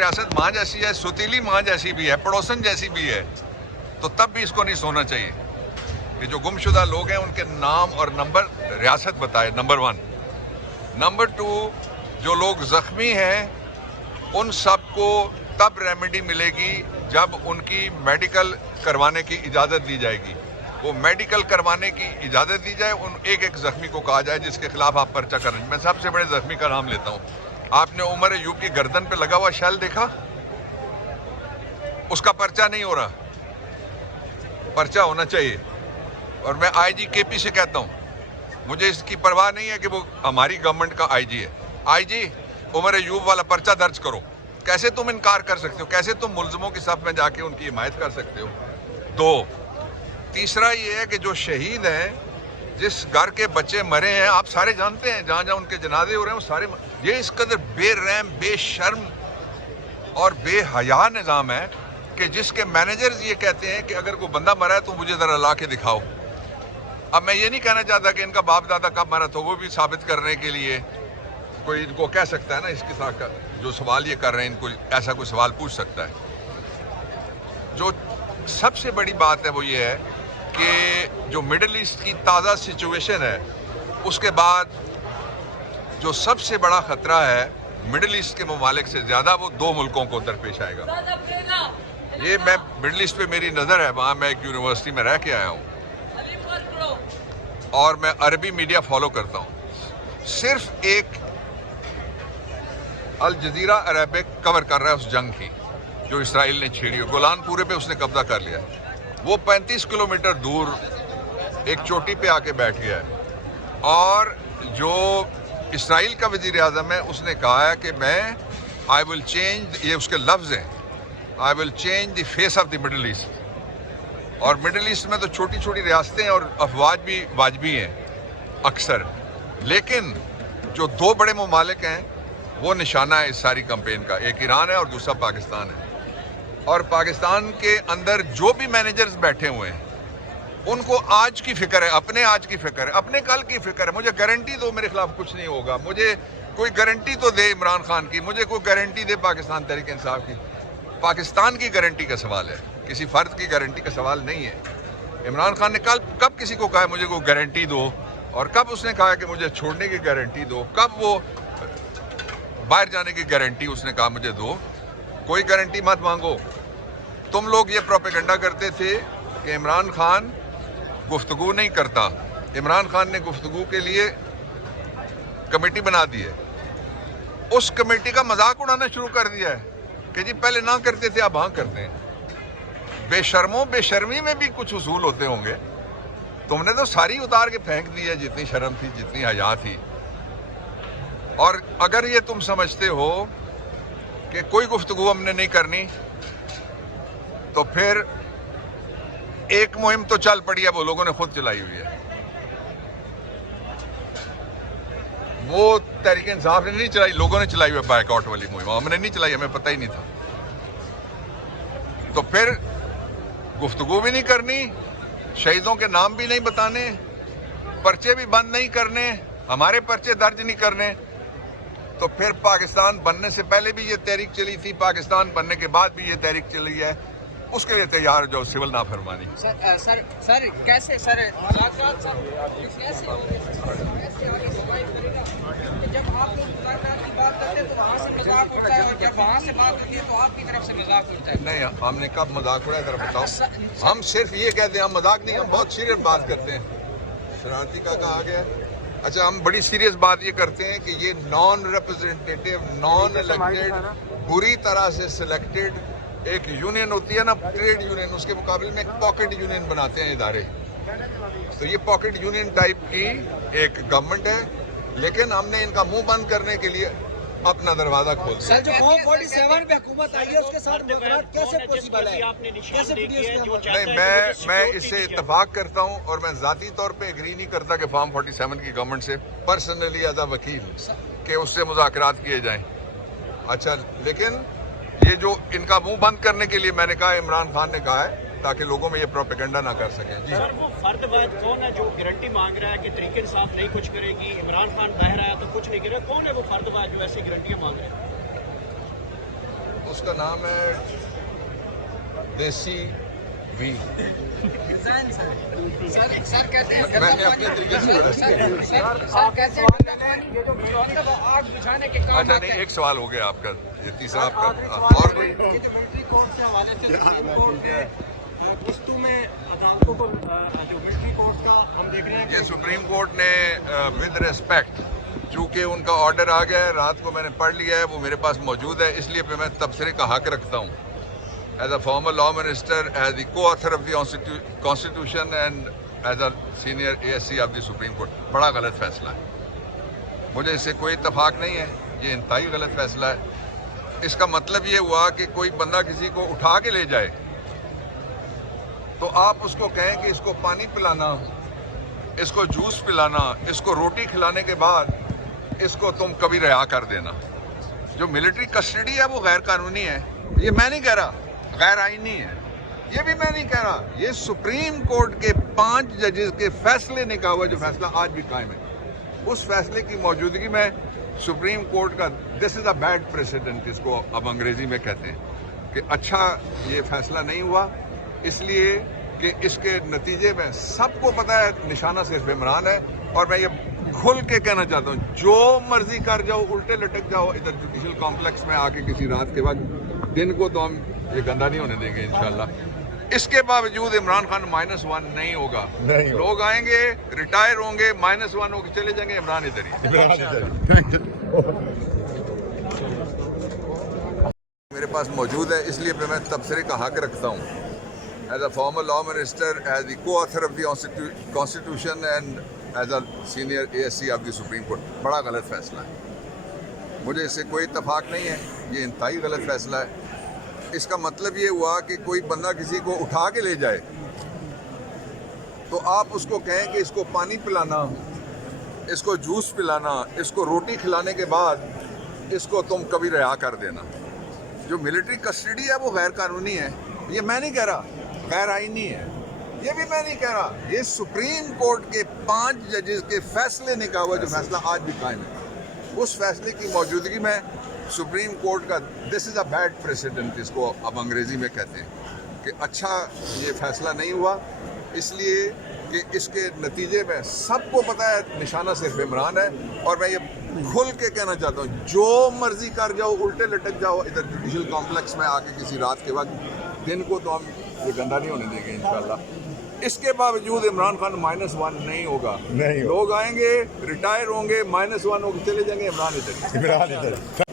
रियासत माँ जैसी है, सुतीली माँ जैसी भी है, पड़ोसन जैसी भी है, तो तब भी इसको नहीं सोना चाहिए कि जो गुमशुदा लोग हैं उनके नाम और नंबर रियासत बताए, नंबर 1। नंबर 2, जो लोग जख्मी हैं उन सबको तब रेमेडी मिलेगी जब उनकी मेडिकल करवाने की इजाज़त दी जाएगी। वो मेडिकल करवाने की इजाज़त दी जाए, उन एक एक जख्मी को कहा जाए जिसके खिलाफ आप पर्चा करें। मैं सबसे बड़े जख्मी का नाम लेता हूँ। आपने उमर अयूब की गर्दन पे लगा हुआ शैल देखा? उसका पर्चा नहीं हो रहा, पर्चा होना चाहिए। और मैं आईजी केपी से कहता हूँ, मुझे इसकी परवाह नहीं है कि वो हमारी गवर्नमेंट का आईजी है। आईजी, उमर अयूब वाला पर्चा दर्ज करो। कैसे तुम इनकार कर सकते हो? कैसे तुम मुल्ज़िमों की सफ में जाके उनकी हिमायत कर सकते हो? 2, तीसरा ये है कि जो शहीद हैं, जिस घर के बच्चे मरे हैं, आप सारे जानते हैं, जहाँ जहाँ उनके जनाजे हो रहे हैं वो सारे, ये इस कदर बेरहम, बेशर्म और बेहया निज़ाम है कि जिसके मैनेजर्स ये कहते हैं कि अगर कोई बंदा मरा है तो मुझे ज़रा ला के दिखाओ। अब मैं ये नहीं कहना चाहता कि इनका बाप दादा कब मरा था, वो भी साबित करने के लिए कोई इनको कह सकता है ना, इसके साथ जो सवाल ये कर रहे हैं, इनको ऐसा कोई सवाल पूछ सकता है। जो सबसे बड़ी बात है वो ये है कि जो मिडिल ईस्ट की ताज़ा सिचुएशन है, उसके बाद जो सबसे बड़ा ख़तरा है मिडिल ईस्ट के ममालिक से ज़्यादा, वो 2 मुल्कों को दरपेश आएगा। ये मैं मिडिल ईस्ट पे मेरी नज़र है, वहाँ मैं एक यूनिवर्सिटी में रह के आया हूँ और मैं अरबी मीडिया फॉलो करता हूँ। सिर्फ एक अल जजीरा अरबिक कवर कर रहा है उस जंग की जो इसराइल ने छेड़ी है। गोलान पूरे पे उसने कब्जा कर लिया। वो 35 किलोमीटर दूर एक चोटी पे आके बैठ गया है और जो इसराइल का वज़ीर आज़म है उसने कहा है कि मैं आई विल चेंज, ये उसके लफ्ज़ हैं, I will change the face of the middle east. और मिडिल ईस्ट में तो छोटी छोटी रियासतें और अफवाज भी वाजबी हैं अक्सर, लेकिन जो 2 बड़े ममालिक हैं वो निशाना है इस सारी कैंपेन का, एक ईरान है और दूसरा पाकिस्तान है। और पाकिस्तान के अंदर जो भी मैनेजर्स बैठे हुए हैं उनको आज की फिक्र है, अपने आज की फिक्र है, अपने कल की फिक्र है। मुझे गारंटी दो मेरे खिलाफ कुछ नहीं होगा, मुझे कोई गारंटी तो दे इमरान खान की, मुझे कोई गारंटी दे पाकिस्तान तहरीक इंसाफ की। पाकिस्तान की गारंटी का सवाल है, किसी फर्द की गारंटी का सवाल नहीं है। इमरान खान ने कब किसी को कहा मुझे कोई गारंटी दो, और कब उसने कहा कि मुझे छोड़ने की गारंटी दो, कब वो बाहर जाने की गारंटी उसने कहा मुझे दो। कोई गारंटी मत मांगो। तुम लोग ये प्रोपेगेंडा करते थे कि इमरान खान गुफ्तगू नहीं करता। इमरान खान ने गुफ्तगू के लिए कमेटी बना दी है, उस कमेटी का मजाक उड़ाना शुरू कर दिया है कि जी पहले ना करते थे अब हाँ करते हैं। बेशर्मों, बेशर्मी में भी कुछ उसूल होते होंगे। तुमने तो सारी उतार के फेंक दी है, जितनी शर्म थी, जितनी हया थी। और अगर ये तुम समझते हो कि कोई गुफ्तगू हमने नहीं करनी, तो फिर एक मुहिम तो चल पड़ी है, वो लोगों ने खुद चलाई हुई है। वो तहरीक इंसाफ ने नहीं चलाई, लोगों ने चलाई हुई बायकॉट वाली मुहिम। हमने नहीं चलाई, हमें पता ही नहीं था। तो फिर गुफ्तगू भी नहीं करनी, शहीदों के नाम भी नहीं बताने, पर्चे भी बंद नहीं करने, हमारे पर्चे दर्ज नहीं करने। तो फिर पाकिस्तान बनने से पहले भी ये तहरीक चली थी, पाकिस्तान बनने के बाद भी ये तहरीक चली है, उसके लिए तैयार जो सिविल नाफरमानी। सर कैसे सर जब आप लोग मुलाकात की बात करते हैं तो वहाँ से मजाक उड़ता है, और जब वहाँ से बात होती है तो आपकी तरफ से मजाक उड़ता है। नहीं, हमने कब मजाक उड़ाया जरा बताओ। हम सिर्फ ये कहते हैं, हम मजाक नहीं, हम बहुत सीरियस बात करते हैं। शरारती का कहा गया। अच्छा, हम बड़ी सीरियस बात ये करते हैं कि ये नॉन रिप्रेजेंटेटिव, नॉन इलेक्टेड, बुरी तरह से सिलेक्टेड एक यूनियन होती है ना, ट्रेड यूनियन, उसके मुकाबले में एक पॉकेट यूनियन बनाते हैं इदारे। तो ये पॉकेट यूनियन टाइप की एक गवर्नमेंट है, लेकिन हमने इनका मुंह बंद करने के लिए अपना दरवाजा खोल दिया। सर, जो फॉर्म 47 पे हुकूमत आई है उसके साथ मुलाकात कैसे पॉसिबल है? कैसे नहीं, मैं इससे इत्तेफाक करता हूं, और मैं ज़ाती तौर पे एग्री नहीं करता कि फॉर्म 47 की गवर्नमेंट से पर्सनली एज अ वकील कि उससे मुज़ाकरात किए जाएं। अच्छा, लेकिन ये जो इनका मुंह बंद करने के लिए मैंने कहा, इमरान खान ने कहा है ताकि लोगों में ये प्रोपेगेंडा ना कर सकें। जी सर, वो फर्दवाद कौन है जो गारंटी मांग रहा है कि तहरीक इंसाफ नहीं कुछ करेगी, इमरान खान बाहर आया तो कुछ नहीं करेगा? कौन है वो फर्दवाद जो ऐसी गारंटियां मांग रहे हैं? उसका नाम है देसी वी। सर कहते हैं मैंने अपने तरीके से सर कहते हैं गंदा पानी ये जो है वो आग बुझाने के काम अच्छा आता नहीं, है। एक सवाल हो गया आपका, ये तीसरा आपका और कोई? ये जो मिलिट्री कोर्ट से हवाले से सुप्रीम कोर्ट ने किस्तों में अदालतों को जो मिलिट्री कोर्ट का हम देख रहे हैं ये सुप्रीम कोर्ट ने विद रिस्पेक्ट, चूंकि उनका ऑर्डर आ गया है, रात को मैंने पढ़ लिया है, वो मेरे पास मौजूद है, इसलिए पे मैं तबसरे का हक रखता हूँ as a former law minister, as the co author of the constitution and as a senior ASC of the Supreme Court. बड़ा गलत फैसला है, मुझे इससे कोई इत्तफाक नहीं है, ये इंतहाई गलत फैसला है। इसका मतलब ये हुआ कि कोई बंदा किसी को उठा के ले जाए तो आप उसको कहें कि इसको पानी पिलाना, इसको जूस पिलाना, इसको रोटी खिलाने के बाद इसको तुम कभी रिहा कर देना। जो मिलिट्री कस्टडी है वो गैर कानूनी है, ये मैं नहीं कह रहा, गैर आईनी है, ये भी मैं नहीं कह रहा, ये सुप्रीम कोर्ट के 5 जजेस के फैसले ने कहा हुआ, जो फैसला आज भी कायम है। उस फैसले की मौजूदगी में सुप्रीम कोर्ट का this is a bad president, इसको अब अंग्रेजी में कहते हैं, कि अच्छा ये फैसला नहीं हुआ, इसलिए कि इसके नतीजे में सबको पता है निशाना सिर्फ इमरान है। और मैं ये खुल के कहना चाहता हूँ, जो मर्जी कर जाओ, उल्टे लटक जाओ इधर जुडिशल कॉम्प्लेक्स में आके किसी रात के वक्त, दिन को तो हम ये गंदा नहीं होने देंगे इंशाल्लाह। इसके बावजूद इमरान खान -1 नहीं होगा, लोग आएंगे, रिटायर होंगे, -1 होकर चले जाएंगे, इमरान इधर ही। मेरे पास मौजूद है, इसलिए मैं तबसरे का हक रखता हूँ as a former law minister, as the co author of the constitution and as a senior ASC of the Supreme Court. बड़ा गलत फैसला है, मुझे इससे कोई इत्तफाक नहीं है, ये इंतहाई गलत फैसला है। इसका मतलब ये हुआ कि कोई बंदा किसी को उठा के ले जाए तो आप उसको कहें कि इसको पानी पिलाना, इसको जूस पिलाना, इसको रोटी खिलाने के बाद इसको तुम कभी रिहा कर देना। जो मिलिट्री कस्टडी है वो गैर कानूनी है, ये मैं नहीं कह रहा, गैर आईनी है, ये भी मैं नहीं कह रहा, ये सुप्रीम कोर्ट के 5 जजेस के फैसले ने कहा हुआ, जो फैसला आज भी कायम है। उस फैसले की मौजूदगी में सुप्रीम कोर्ट का this is a bad president, इसको अब अंग्रेजी में कहते हैं, कि अच्छा ये फैसला नहीं हुआ, इसलिए कि इसके नतीजे में सबको पता है निशाना सिर्फ इमरान है। और मैं ये खुल के कहना चाहता हूँ, जो मर्जी कर जाओ, उल्टे लटक जाओ इधर जुडिशल कॉम्प्लेक्स में आके किसी रात के वक्त, दिन को तो हम ये गंदा नहीं होने देंगे इंशाल्लाह। इसके बावजूद इमरान खान -1 नहीं होगा, लोग आएंगे, रिटायर होंगे, -1 होकर चले जाएंगे, इमरान इधर ही।